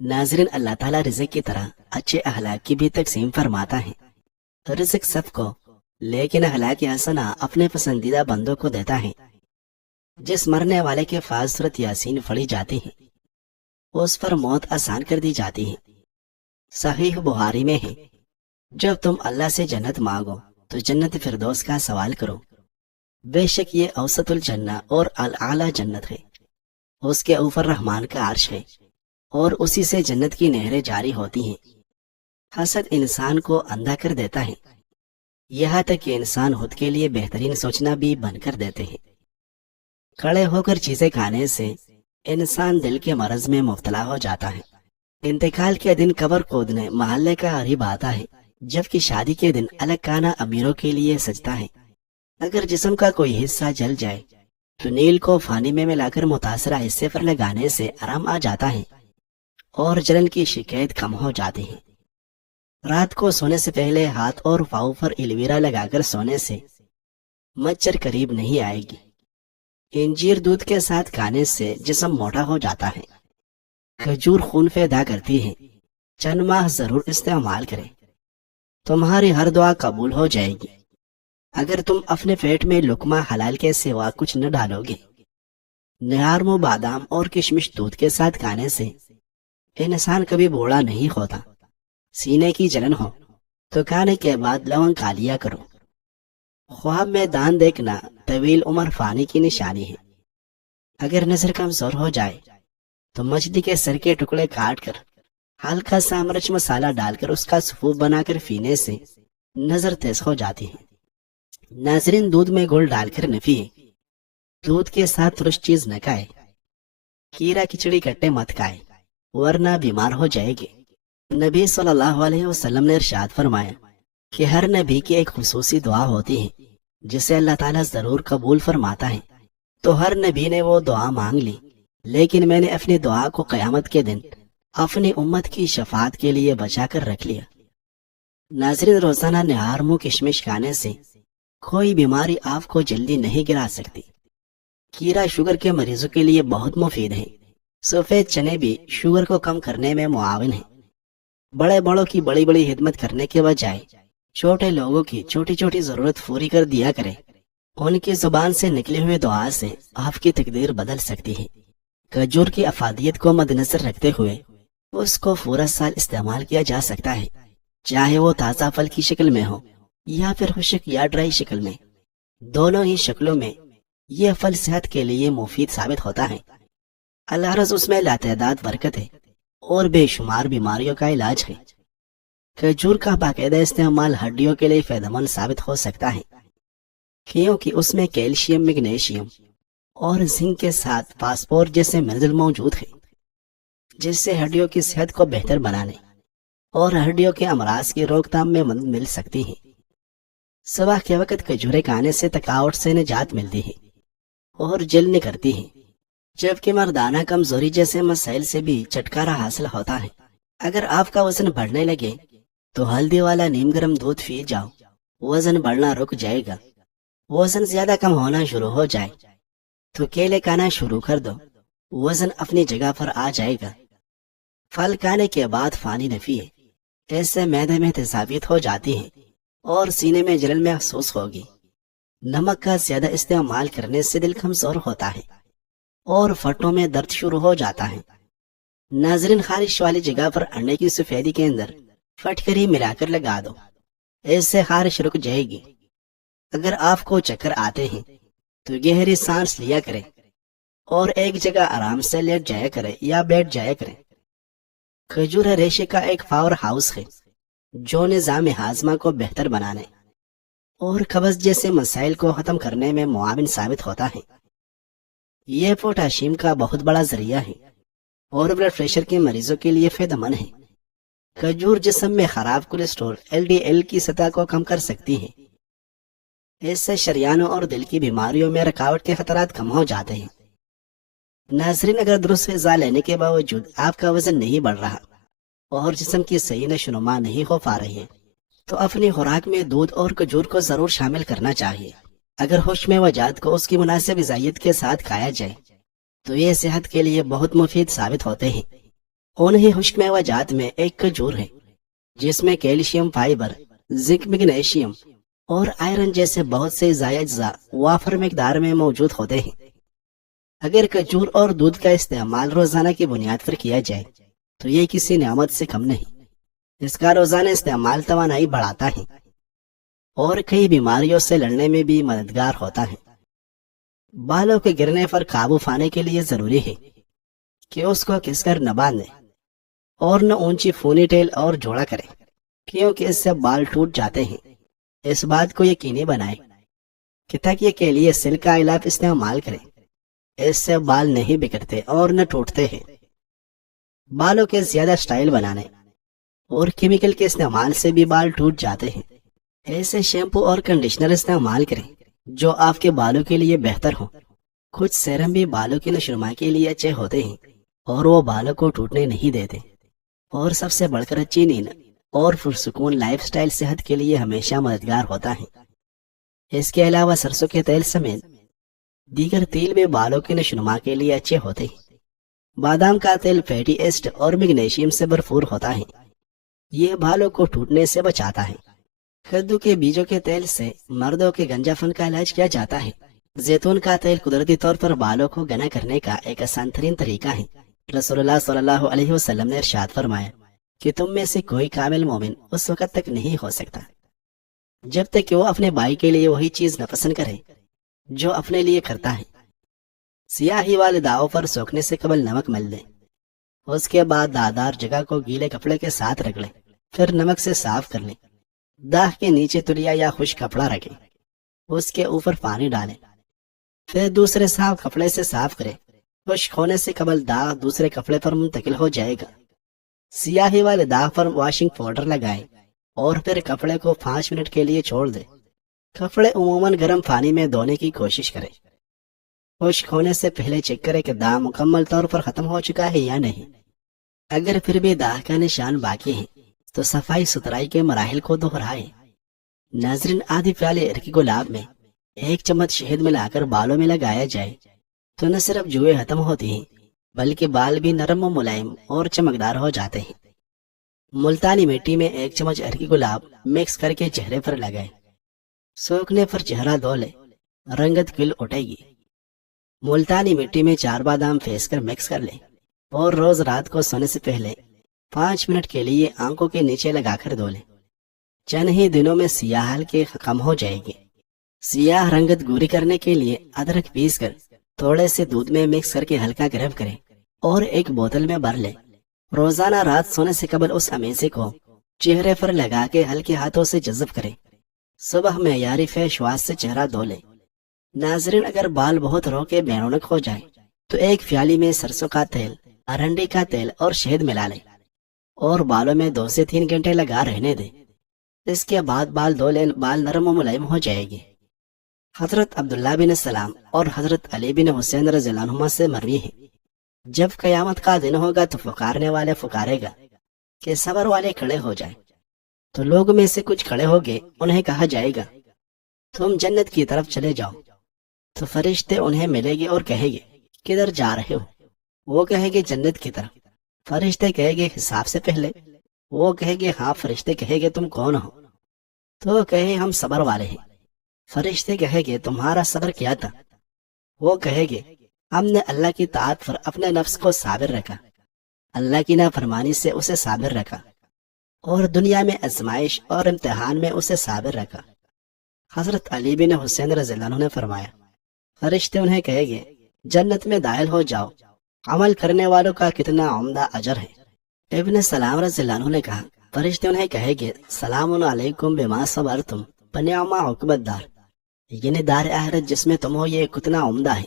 नाज़रीन, अल्लाह ताला रिज़्क़ की तरह अच्छे अखलाक की भी तकसीम फरमाता है। रिज़्क़ सबको, लेकिन अखलाक हसना अपने पसंदीदा बंदों को देता है। जिस मरने वाले के पास सूरत यासीन पढ़ी जाती है, उस पर मौत आसान कर दी जाती है। सहीह बुखारी में है, जब तुम अल्लाह से जन्नत मांगो तो जन्नत फिरदौस का सवाल करो। बेशक ये औसतुल जन्ना और अल आला जन्नत है। उसके ऊपर रहमान का अर्श है और उसी से जन्नत की नहरें जारी होती हैं। हसद इंसान को अंधा कर देता है, यहाँ तक कि इंसान खुद के लिए बेहतरीन सोचना भी बंद कर देते हैं। खड़े होकर चीजें खाने से इंसान दिल के मरज में मुब्तला हो जाता है। इंतकाल के दिन कब्र खोदने मोहल्ले का गरीब आता है, जबकि शादी के दिन अलग खाना अमीरों के लिए सजता है। अगर जिस्म का कोई हिस्सा जल जाए तो नील को पानी में मिलाकर मुतासरा हिस्से पर लगाने से आराम आ जाता है और जलन की शिकायत कम हो जाती है। रात को सोने से पहले हाथ और पाँव पर एलोवेरा लगाकर सोने से मच्छर करीब नहीं आएगी। इंजीर दूध के साथ खाने से जिस्म मोटा हो जाता है। खजूर खून पैदा करती है, चंद माह जरूर इस्तेमाल करें, तुम्हारी हर दुआ कबूल हो जाएगी। अगर तुम अपने पेट में लुकमा हलाल के सिवा कुछ न डालोगे। निहारमो बादाम और किशमिश दूध के साथ खाने से इंसान कभी बूढ़ा नहीं होता। सीने की जलन हो तो खाने के बाद लवंग खा लिया करो। ख्वाब में दान देखना तवील उम्र पानी की निशानी है। अगर नजर कमजोर हो जाए तो मछली के सर के टुकड़े काट कर हल्का सा मिर्च मसाला डालकर उसका सूप बनाकर पीने से नजर तेज हो जाती है। नाजरीन, दूध में गुड़ डालकर न पिए। दूध के साथ तुरश चीज न खाए। कीड़ा खिचड़ी कट्टे मत खाए, वरना बीमार हो जाएगी। नबी सल्लल्लाहु अलैहि वसल्लम ने इरशाद फरमाया कि हर नबी की एक खुसूसी दुआ होती है जिसे अल्लाह ताला जरूर कबूल फरमाता है। तो हर नबी ने वो दुआ मांग ली, लेकिन मैंने अपनी दुआ को क़यामत के दिन अपनी उम्मत की शफात के लिए बचा कर रख लिया। नाज़रीन, रोजाना निहार मुँह किशमिश खाने से कोई बीमारी आपको जल्दी नहीं गिरा सकती। कीड़ा शुगर के मरीजों के लिए बहुत मुफीद है। सफेद चने भी शुगर को कम करने में मुआविन है। बड़े बड़ों की बड़ी बड़ी खिदमत करने के बजाय छोटे लोगों की छोटी छोटी जरूरत पूरी कर दिया करें। उनकी जुबान से निकले हुए दुआ से आपकी तकदीर बदल सकती है। खजूर की अफादियत को मद्देनजर रखते हुए उसको पूरा साल इस्तेमाल किया जा सकता है, चाहे वो ताज़ा फल की शक्ल में हो या फिर खुश्क या ड्राई शक्ल में। दोनों ही शक्लों में यह फल सेहत के लिए मुफीद साबित होता है। अल्लाह रज़ उसमें लातेदाद बरकत है और बेशुमार बीमारियों का इलाज है। खजूर का बाकायदा इस्तेमाल हड्डियों के लिए फायदेमंद साबित हो सकता है, क्योंकि उसमें कैल्शियम, मैग्नीशियम और जिंक के साथ फास्फोरस जैसे मिनरल मौजूद है, जिससे हड्डियों की सेहत को बेहतर बनाने और हड्डियों के अमराज की रोकथाम में मदद मिल सकती है। सुबह के वक्त खजूरें खाने से थकावट से निजात मिलती है और जल निकलती है, जबकि मर्दाना कमजोरी जैसे मसाइल से भी छुटकारा हासिल होता है। अगर आपका वजन बढ़ने लगे तो हल्दी वाला नीम गर्म दूध पी जाओ, वजन बढ़ना रुक जाएगा। वजन ज्यादा कम होना शुरू हो जाए तो केले खाना शुरू कर दो, वजन अपनी जगह पर आ जाएगा। फल खाने के बाद पानी न पिए, ऐसे मैदे में तेजाबियत हो जाती है और सीने में जलन महसूस होगी। नमक का ज्यादा इस्तेमाल करने से दिल कमजोर होता है और फटों में दर्द शुरू हो जाता है। नाजरीन, खारिश वाली जगह पर अंडे की सफेदी के अंदर फटकरी मिलाकर लगा दो, इससे खारिश रुक जाएगी। अगर आपको चक्कर आते हैं तो गहरी सांस लिया करें और एक जगह आराम से लेट जाया करें या बैठ जाया करें। खजूर रेशे का एक पावर हाउस है जो निजाम हाजमा को बेहतर बनाने और कब्ज जैसे मसाइल को खत्म करने में मुआविन साबित होता है। यह पोटाशियम का बहुत बड़ा जरिया है और ब्लड प्रेशर के मरीजों के लिए फायदेमंद है। खजूर जिस्म में खराब कोलेस्ट्रॉल LDL की सतह को कम कर सकती है। इससे शरियानों और दिल की बीमारियों में रुकावट के खतरात कम हो जाते हैं। नाजरीन, अगर दुरुस्त ग़िज़ा लेने के बावजूद आपका वजन नहीं बढ़ रहा और जिस्म की सही नशोनुमा नहीं हो पा रही है तो अपनी खुराक में दूध और खजूर को जरूर शामिल करना चाहिए। अगर होश में वजात को उसकी मुनासिब ग़िज़ाइयत के साथ खाया जाए तो ये सेहत के लिए बहुत मुफीद साबित होते हैं उन ही खुश्क मेवा जात में एक खजूर है जिसमें कैल्शियम, फाइबर, जिंक, मैग्नीशियम और आयरन जैसे बहुत से ज़ाया अज्जा वाफर मिकदार में मौजूद होते हैं। अगर खजूर और दूध का इस्तेमाल रोजाना की बुनियाद पर किया जाए तो ये किसी नियामत से कम नहीं। इसका रोजाना इस्तेमाल तवानाई बढ़ाता है और कई बीमारियों से लड़ने में भी मददगार होता है। बालों के गिरने पर काबू पाने के लिए जरूरी है कि उसको घिसकर न बांधे और न ऊंची फोनी टेल और जोड़ा करे, क्योंकि इससे बाल टूट जाते हैं। इस बात को यकीनी बनाए कि तकिए के लिए सिल्क का इलाफ इस्तेमाल करें, इससे बाल नहीं बिगड़ते और न टूटते हैं। बालों के ज्यादा स्टाइल बनाने और केमिकल के इस्तेमाल से भी बाल टूट जाते हैं। ऐसे शैम्पू और कंडीशनर इस्तेमाल करें जो आपके बालों के लिए बेहतर हो। कुछ सीरम भी बालों की नशोनुमा के लिए अच्छे होते हैं और वो बालों को टूटने नहीं देते। और सबसे बढ़कर अच्छी नींद और पुरसुकून लाइफस्टाइल सेहत के लिए हमेशा मददगार होता है। इसके अलावा सरसों के तेल समेत दीगर तेल भी बालों की नशोनुमा के लिए अच्छे होते हैं। बादाम का तेल फैटी एसिड और मैग्नीशियम से भरपूर होता है। ये बालों को टूटने से बचाता है। कद्दू के बीजों के तेल से मर्दों के गंजापन का इलाज किया जाता है। जैतून का तेल कुदरती तौर पर बालों को घना करने का एक आसान तरीन तरीका है। रसूलुल्लाह सल्लल्लाहु अलैहि वसल्लम ने इरशाद फरमाया कि तुम में से कोई कामिल मोमिन उस वक्त तक नहीं हो सकता जब तक कि वो अपने भाई के लिए वही चीज न पसंद करे जो अपने लिए करता है। सियाही वाले दावों पर सूखने से कबल नमक मल दे, उसके बाद दादार जगह को गीले कपड़े के साथ रख ले, फिर नमक से साफ कर ले। दाग के नीचे तुलिया या खुश्क कपड़ा रखे, उसके ऊपर पानी डाले, फिर दूसरे साफ कपड़े से साफ करे। खुश्क होने से कबल दाग दूसरे कपड़े पर मुंतकिल हो जाएगा। सियाही वाले दाग पर वॉशिंग पाउडर लगाए और फिर कपड़े को 5 मिनट के लिए छोड़ दे। कपड़े उमूमन गर्म पानी में धोने की कोशिश करें। खुश्क होने से पहले चेक करें कि दाग मुकम्मल तौर पर खत्म हो चुका है या नहीं। अगर फिर भी दाग का निशान बाकी है तो सफाई सुथराई के मराहिल को दोहराए। नाजरीन, आधी प्याले अरकी गुलाब में 1 चम्मच शहद मिलाकर बालों में लगाया जाए तो न सिर्फ जुएं खत्म होती हैं बल्कि बाल भी नरम और मुलायम और चमकदार हो जाते हैं। मुल्तानी मिट्टी में 1 चम्मच अरकी गुलाब मिक्स करके चेहरे पर लगाए। सूखने पर चेहरा धो ले, रंगत खिल उठेगी। मुल्तानी मिट्टी में 4 बादाम फेंस कर मिक्स कर ले और रोज रात को सोने से पहले 5 मिनट के लिए आंखों के नीचे लगाकर धो ले। चंद ही दिनों में सियाह हल्के कम हो जाएगी। सियाह रंगत गोरी करने के लिए अदरक पीस कर थोड़े से दूध में मिक्स करके हल्का गर्म करें और एक बोतल में भर ले। रोजाना रात सोने से कबल उस अमेज़े को चेहरे पर लगा के हल्के हाथों से जज़ब करें। सुबह में यारी फेस वाश से चेहरा धो ले। नाजरीन, अगर बाल बहुत रोके बेरौनक हो जाए तो एक प्याली में सरसों का तेल, अरंडी का तेल और शहद मिला ले और बालों में 2 से 3 घंटे लगा रहने दे। इसके बाद बाल धो ले, बाल नरम और मुलायम हो जाएगी। हजरत अब्दुल्ला बिन सलाम और हजरत अली बिन हुसैन रज़ियल्लाहु अन्हुमा से मरवी है, जब कयामत का दिन होगा तो पुकारने वाले पुकारेगा कि सबर वाले खड़े हो जाए। तो लोग में से कुछ खड़े हो गए, उन्हें कहा जाएगा तुम जन्नत की तरफ चले जाओ। तो फरिश्ते उन्हें मिलेंगे और कहेंगे किधर जा रहे हो? वो कहेंगे जन्नत की तरफ। फरिश्ते कहेंगे हिसाब से पहले? वो कहेंगे हाँ। फरिश्ते कहेंगे तुम कौन हो? तो कहे हम सबर वाले हैं। फरिश्ते कहेंगे तुम्हारा सबर क्या था? वो कहेंगे हमने अल्लाह की ताअत पर अपने नफ्स को साबिर रखा, अल्लाह की नाफरमानी से उसे साबिर रखा और दुनिया में आजमाइश और इम्तिहान में उसे साबिर रखा। हजरत अली बिन हुसैन रज़ियल्लाहु अन्हु ने फरमाया, फरिश्ते उन्हें कहेंगे जन्नत में दाखिल हो जाओ, अमल करने वालों का कितना उम्दा अजर है। इब्न सलाम रज़ियल्लाहु अन्हु ने कहा, फरिश्ते उन्हें कहेंगे सलामुन अलैकुम बिमा सबरतुम फनिअमा उक़बद्दार, यानी दार आखिरत जिसमें तुम हो ये कितना उम्दा है,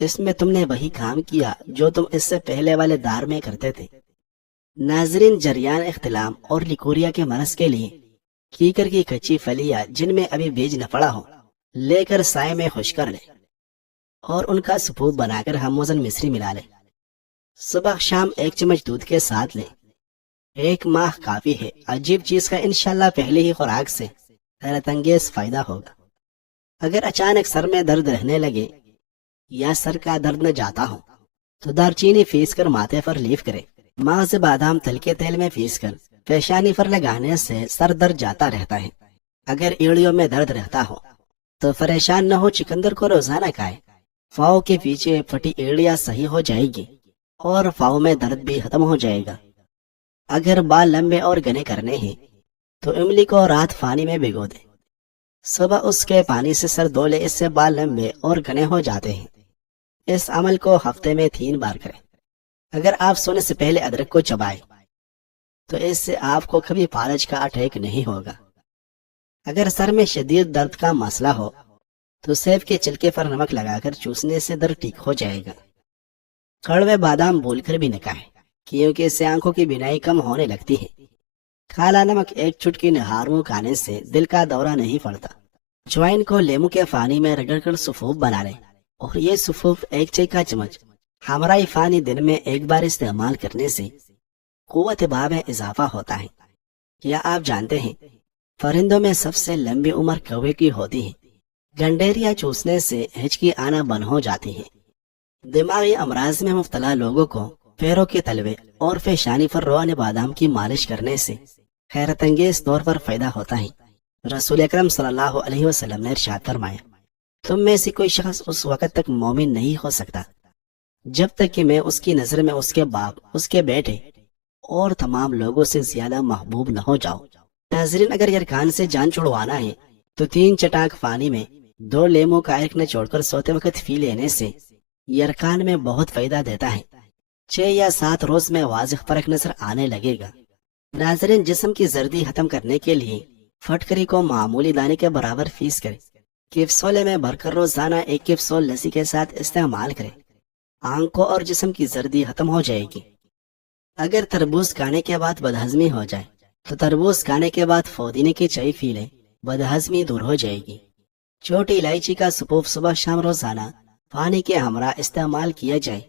इसमें तुमने वही काम किया जो तुम इससे पहले वाले दार में करते थे। नाजरीन, जरियान इख्तिलाम और लिकोरिया के मरज के लिए कीकर की कच्ची फलियां जिनमें अभी बीज न पड़ा हो लेकर साए में खुश कर ले और उनका सुपूब बनाकर हमवज़न मिश्री मिला ले। सुबह शाम 1 चम्मच दूध के साथ ले। 1 माह काफी है। अजीब चीज का इंशाल्लाह पहले ही खुराक से हैरत अंगेज फायदा होगा। अगर अचानक सर में दर्द रहने लगे या सर का दर्द न जाता हो तो दारचीनी पीस कर माथे पर लीफ करे। मगज बादाम तल के तेल में पीस कर पेशानी पर लगाने से सर दर्द जाता रहता है। अगर एड़ियों में दर्द रहता हो तो परेशान न हो, चुकंदर को रोजाना खाए। पाँव के पीछे फटी एड़ियां सही हो जाएगी और पाँव में दर्द भी खत्म हो जाएगा। अगर बाल लंबे और घने करने हैं तो इमली को रात पानी में भिगो दे, सुबह उसके पानी से सर धो ले। इससे बाल लंबे और घने हो जाते हैं। इस अमल को हफ्ते में 3 बार करें। अगर आप सोने से पहले अदरक को चबाएं तो इससे आपको कभी फालज का अटैक नहीं होगा। अगर सर में शदीद दर्द का मसला हो तो सेब के छिलके पर नमक लगाकर चूसने से दर्द ठीक हो जाएगा। कड़वे बादाम भूलकर भी न खाएं, क्योंकि इससे आंखों की बीनाई कम होने लगती है। काला नमक 1 चुटकी निहार मुंह खाने से दिल का दौरा नहीं पड़ता। ज्वाइन को लेमू के पानी में रगड़कर सुफूफ बना लें और ये सुफूफ 1 चाय का चम्मच हमराई पानी दिन में 1 बार इस्तेमाल करने से कुव्वत बाह में इजाफा होता है। क्या आप जानते हैं परिंदों में सबसे लंबी उम्र कौवे की होती है। गंडेरिया चूसने से हिचकी आना बंद हो जाती है। दिमागी अमराज में मुब्तला लोगों को पैरों के तलवे और पेशानी पर रोआने बादाम की मालिश करने से हैरत अंगेज तौर पर फायदा होता है। रसूल अकरम सल्लल्लाहु अलैहि वसल्लम ने इरशाद फरमाया, तुम में से कोई शख्स उस वक्त तक मोमिन नहीं हो सकता जब तक कि मैं उसकी नजर में उसके बाप, उसके बेटे और तमाम लोगों से ज्यादा महबूब न हो जाऊं। नाज़रीन, अगर यरकान से जान छुड़वाना है तो 3 चटाक पानी में 2 लेमू का एक न छोड़कर सोते वक्त पी लेने से यरकान में बहुत फायदा देता है। 6 या 7 रोज में वाज़िह फर्क नजर आने लगेगा। नाज़रीन, जिस्म की जर्दी खत्म करने के लिए फटकरी को मामूली दाने के बराबर फीस करें। कैप्सूल में भरकर रोजाना 1 कैप्सूल लस्सी के साथ इस्तेमाल करें। आंखों और जिस्म की जर्दी खत्म हो जाएगी। अगर तरबूज खाने के बाद बदहजमी हो जाए तो तरबूज खाने के बाद पुदीने की चाय पी लें, बदहजमी दूर हो जाएगी। छोटी इलायची का सुपूफ सुबह शाम रोजाना पानी के हमरा इस्तेमाल किया जाए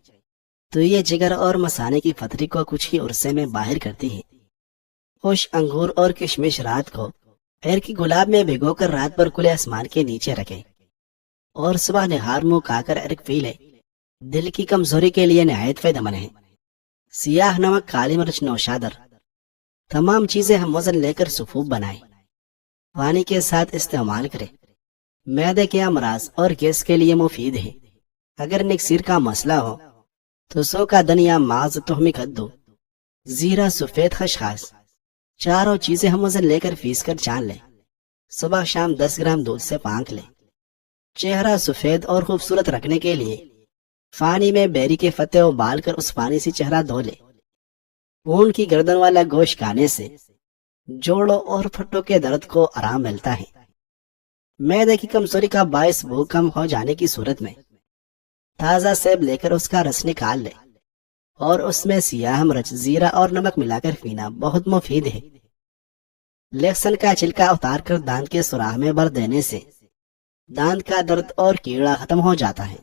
तो ये जिगर और मसाने की पथरी को कुछ ही उर्से में बाहर करती है। खुश अंगूर और किशमिश रात को पैर की गुलाब में भिगोकर रात भर खुले आसमान के नीचे रखें और सुबह निहार मुंह खाकर अर्क पी ले। दिल की कमजोरी के लिए निहायत फायदेमंद है। सियाह नमक, काली मिर्च, नौशादर तमाम चीजें हम वजन लेकर सुफूफ बनाएं, पानी के साथ इस्तेमाल करें। मैदे के अमराज और गैस के लिए मुफीद है। अगर निक्सीर का मसला हो तो 100 का धनिया, माज, तुहमी कद्दू, जीरा, सफेद खसखस चारों चीजें हम वजन लेकर पीस कर छान लें। सुबह शाम 10 ग्राम दूध से पांक लें। चेहरा सफेद और खूबसूरत रखने के लिए पानी में बेरी के पत्ते उबालकर उस पानी से चेहरा धो ले। ऊन की गर्दन वाला गोश्त खाने से जोड़ों और फट्टों के दर्द को आराम मिलता है। मैदे की कमजोरी का बायस भूख कम हो जाने की सूरत में ताजा सेब लेकर उसका रस निकाल ले और उसमें सियाह मिर्च, जीरा और नमक मिलाकर पीना बहुत मुफीद है। लहसुन का छिलका उतार कर दांत के सुराख में भर देने से दांत का दर्द और कीड़ा खत्म हो जाता है।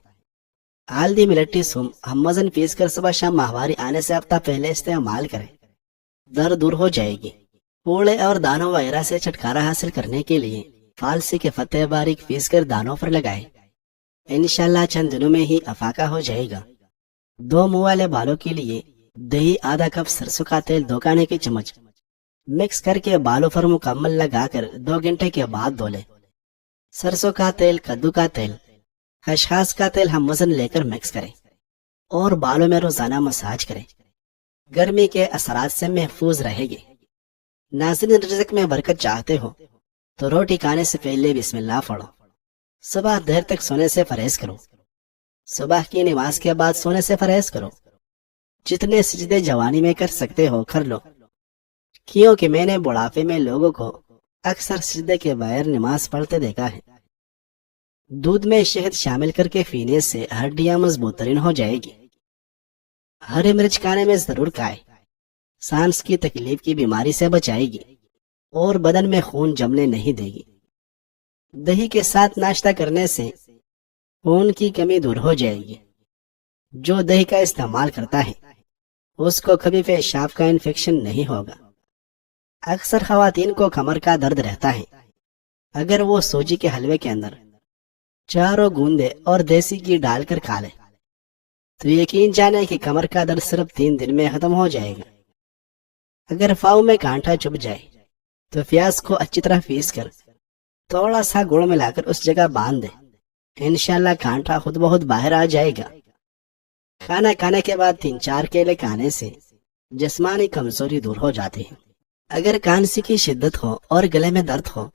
हल्दी, मिलट्टी, सूम हम वजन पीस कर सुबह शाम माहवारी आने से हफ्ता पहले इस्तेमाल करें, दर्द दूर हो जाएगी। पूड़े और दानों वगैरह से छुटकारा हासिल करने के लिए फालसी के पत्ते बारीक पीस कर दानों पर लगाए। इंशाल्लाह चंद दिनों में ही अफाका हो जाएगा। 2 मुंह वाले बालों के लिए दही, आधा कप सरसों का तेल, 2 खाने के चम्मच मिक्स करके बालों पर मुकम्मल लगाकर 2 घंटे के बाद धो ले। सरसों का तेल, कद्दू का तेल, खसखस का तेल हम वजन लेकर मिक्स करें और बालों में रोजाना मसाज करें। गर्मी के असरात से महफूज रहेगी। नाज़रीन, रिज़्क में बरकत चाहते हो तो रोटी खाने से पहले बिस्मिल्लाह पढ़ो। सुबह देर तक सोने से परहेज करो। सुबह की नमाज के बाद सोने से परहेज करो। जितने सजदे जवानी में कर सकते हो कर लो, क्योंकि मैंने बुढ़ापे में लोगों को अक्सर सजदे के बगैर नमाज पढ़ते देखा है। दूध में शहद शामिल करके पीने से हड्डियां मजबूत तरीन हो जाएगी। हरी मिर्च खाने में जरूर खाए, सांस की तकलीफ की बीमारी से बचाएगी और बदन में खून जमने नहीं देगी। दही के साथ नाश्ता करने से खून की कमी दूर हो जाएगी। जो दही का इस्तेमाल करता है उसको कभी पेशाब का इन्फेक्शन नहीं होगा। अक्सर खवातीन को कमर का दर्द रहता है। अगर वो सूजी के हलवे के अंदर 4 गूंदे और देसी घी डालकर खा ले تو یقین جانے کہ کمر کا درد صرف 3 دن میں ختم ہو جائے گا۔ اگر پاؤں میں کانٹا چبھ جائے تو پیاز کو اچھی طرح پیس کر تھوڑا سا گڑ ملا کر اس جگہ باندھ دے، انشاءاللہ کانٹا خود بخود باہر آ جائے گا۔ کھانا کھانے کے بعد 3-4 کیلے کھانے سے جسمانی کمزوری دور ہو جاتی ہے۔ اگر کھانسی کی شدت ہو اور گلے میں درد ہو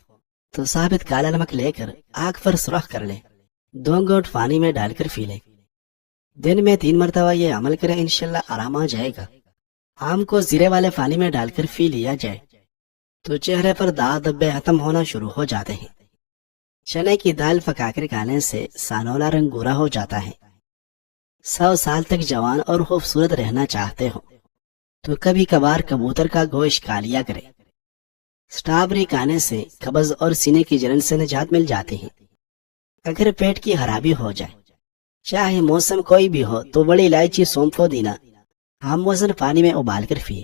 تو ثابت کالا نمک لے کر آگ پر سرخ کر لے، 2 گھونٹ پانی میں ڈال کر پی لے۔ دن میں 3 مرتبہ یہ عمل کرے، انشاءاللہ آرام آ جائے گا۔ آم کو زیرے والے پانی میں ڈال کر پی لیا جائے تو چہرے پر داغ دھبے ختم ہونا شروع ہو جاتے ہیں۔ چنے کی دال پکا کر کھانے سے سانولا رنگ گورا ہو جاتا ہے۔ 100 سال تک جوان اور خوبصورت رہنا چاہتے ہو تو کبھی کبھار کبوتر کا گوشت کھا لیا کرے۔ سٹرابری کھانے سے قبض اور سینے کی جلن سے نجات مل جاتی ہے۔ اگر پیٹ کی خرابی ہو جائے، چاہے موسم کوئی بھی ہو، تو بڑی الائچی، سونف، پودینہ ہم وزن پانی میں ابال کر پیے،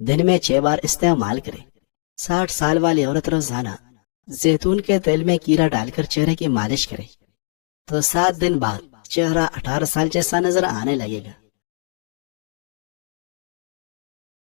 دن میں 6 بار استعمال کرے۔ 60 سال والی عورت روزانہ زیتون کے تیل میں کیرا ڈال کر چہرے کی مالش کرے تو 7 دن بعد چہرہ 18 سال جیسا نظر آنے لگے گا۔